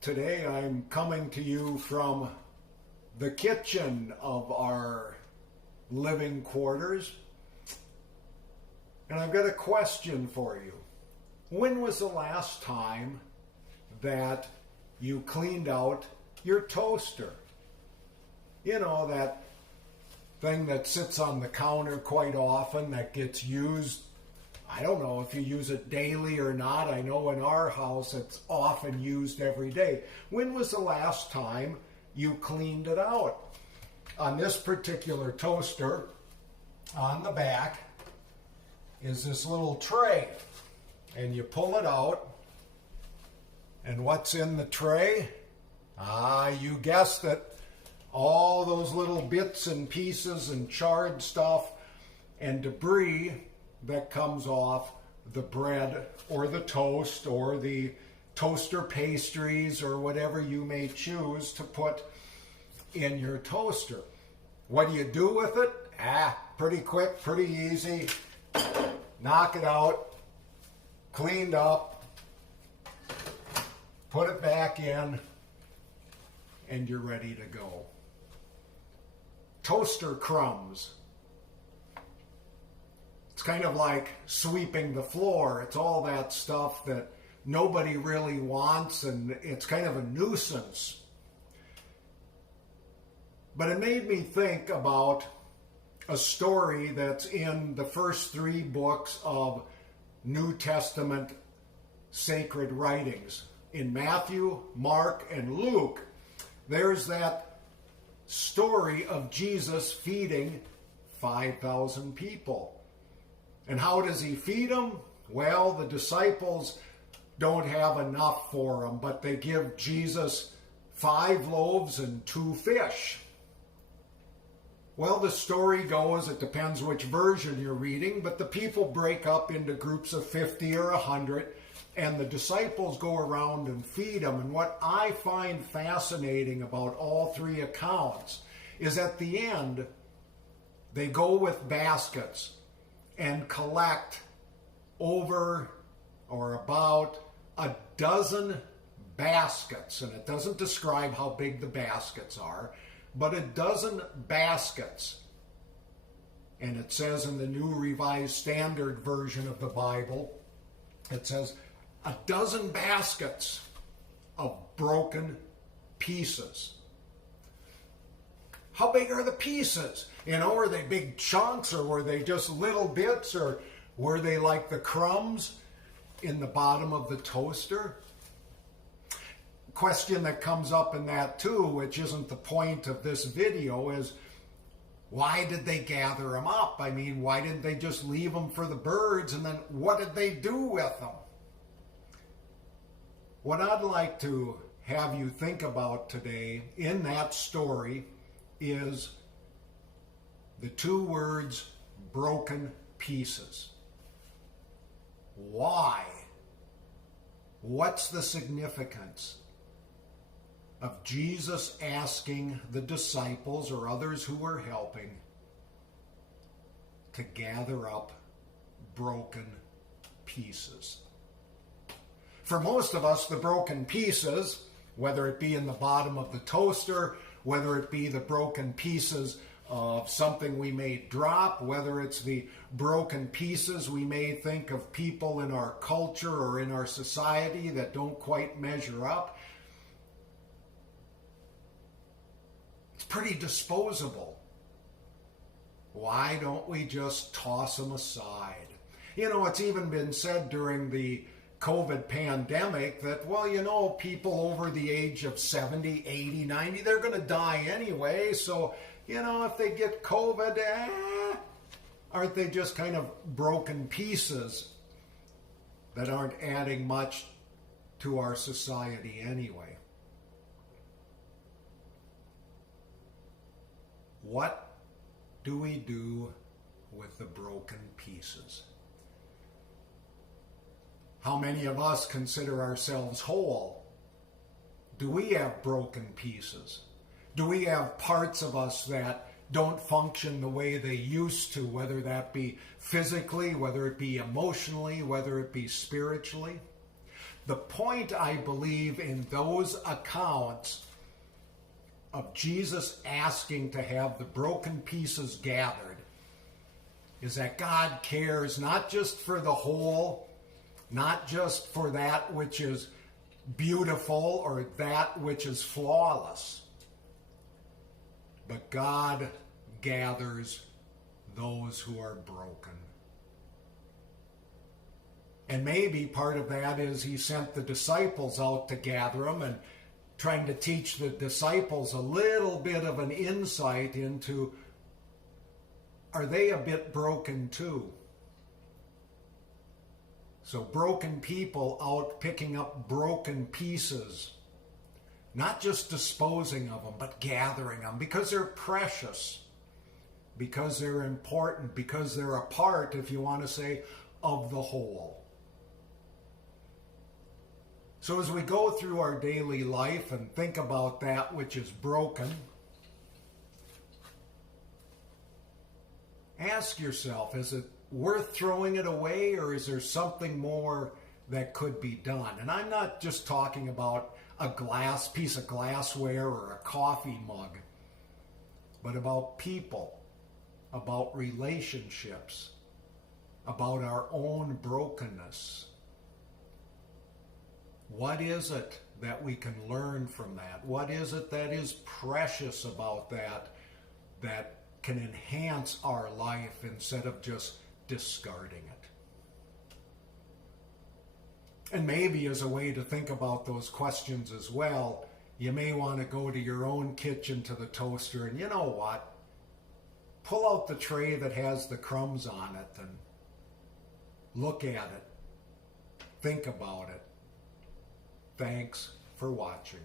Today I'm coming to you from the kitchen of our living quarters, and I've got a question for you. When was the last time that you cleaned out your toaster? You know, that thing that sits on the counter quite often that gets used. I don't know if you use it daily or not. I know in our house it's often used every day. When was the last time you cleaned it out? On this particular toaster, on the back is this little tray. And you pull it out, and what's in the tray? You guessed it. All those little bits and pieces and charred stuff and debris that comes off the bread or the toast or the toaster pastries or whatever you may choose to put in your toaster. What do you do with it? Pretty quick, pretty easy. Knock it out, cleaned up, put it back in, and you're ready to go. Toaster crumbs. It's kind of like sweeping the floor. It's all that stuff that nobody really wants, and it's kind of a nuisance. But it made me think about a story that's in the first 3 books of New Testament sacred writings. In Matthew, Mark, and Luke, there's that story of Jesus feeding 5,000 people. And how does he feed them? Well, the disciples don't have enough for them, but they give Jesus 5 loaves and 2 fish. Well, the story goes, it depends which version you're reading, but the people break up into groups of 50 or 100, and the disciples go around and feed them. And what I find fascinating about all 3 accounts is at the end, they go with baskets and collect over or about a dozen baskets. And it doesn't describe how big the baskets are, but a dozen baskets. And it says in the New Revised Standard Version of the Bible, it says a dozen baskets of broken pieces. How big are the pieces? You know, are they big chunks, or were they just little bits, or were they like the crumbs in the bottom of the toaster? Question that comes up in that too, which isn't the point of this video, is why did they gather them up? I mean, why didn't they just leave them for the birds, and then what did they do with them? What I'd like to have you think about today in that story is the 2 words, broken pieces. Why? What's the significance of Jesus asking the disciples or others who were helping to gather up broken pieces? For most of us, the broken pieces, whether it be in the bottom of the toaster, whether it be the broken pieces of something we may drop, whether it's the broken pieces we may think of people in our culture or in our society that don't quite measure up, it's pretty disposable. Why don't we just toss them aside? You know, it's even been said during the COVID pandemic that, well, you know, people over the age of 70, 80, 90, they're going to die anyway. So, you know, if they get COVID, aren't they just kind of broken pieces that aren't adding much to our society anyway? What do we do with the broken pieces? How many of us consider ourselves whole? Do we have broken pieces? Do we have parts of us that don't function the way they used to, whether that be physically, whether it be emotionally, whether it be spiritually? The point, I believe, in those accounts of Jesus asking to have the broken pieces gathered is that God cares not just for the whole, not just for that which is beautiful or that which is flawless, but God gathers those who are broken. And maybe part of that is he sent the disciples out to gather them and trying to teach the disciples a little bit of an insight into, are they a bit broken too? So broken people out picking up broken pieces, not just disposing of them, but gathering them because they're precious, because they're important, because they're a part, if you want to say, of the whole. So as we go through our daily life and think about that which is broken, ask yourself, is it worth throwing it away, or is there something more that could be done? And I'm not just talking about a piece of glassware or a coffee mug, but about people, about relationships, about our own brokenness. What is it that we can learn from that? What is it that is precious about that can enhance our life instead of just discarding it? And maybe as a way to think about those questions as well, you may want to go to your own kitchen, to the toaster, and you know what? Pull out the tray that has the crumbs on it and look at it. Think about it. Thanks for watching.